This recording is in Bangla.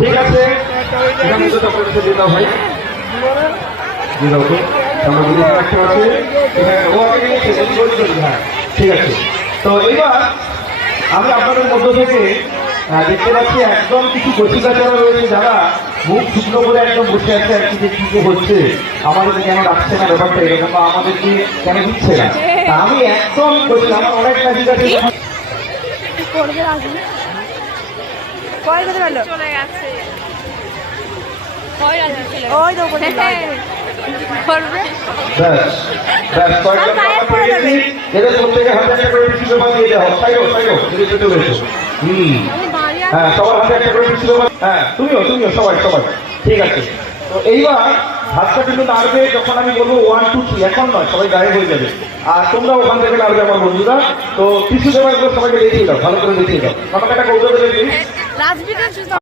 ঠিক আছে, এখানে তো চকলেট দিয়ে দাও ভাই, দিয়ে দাও তো। আমরা যদি একটা আছে এখানে ও আগে নিয়েছে, হ্যাঁ ঠিক আছে। তো এবার আমি আপনাদের মধ্য থেকে দেখতে পাচ্ছি একদম কিছু কচিকাচারা রয়েছে যারা মুখ শুকনো করে একদম বসে আছে আর কি, যে কি হচ্ছে, আমাদের কেন রাখছে না ব্যাপারটা এরকম, বা আমাদেরকে কেন দিচ্ছে না। তা আমি একদম বলছি, আমার অনেক ম্যাজিক আছে। চলে গেছে ব্যাস ব্যাস, কয়েকটা টাকা পেয়ে গেছি, এদের প্রত্যেকে হাতে একটা করে টিস্যু পেপার দিয়ে দেওয়া হোক, তাই হোক তাই হোক, যদি চলে এসো। হ্যাঁ, সবার হাতে একটা করে টিস্যু পেপার, হ্যাঁ তুমিও তুমিও সবাই সবাই, ঠিক আছে। তো এইবার হাতটা কিন্তু নাড়বে যখন আমি বলবো 1 2 3, এখন নয়, সবাই গায়ে হয়ে যাবে। আর তোমরা ওখান থেকে নাড়বে আমার বন্ধুরা। তো টিস্যু পেপার গুলো সবাইকে দেখিয়ে দাও, ভালো করে দেখিয়ে দাও, আমাকে একটা কৌটো দেবে প্লিজ।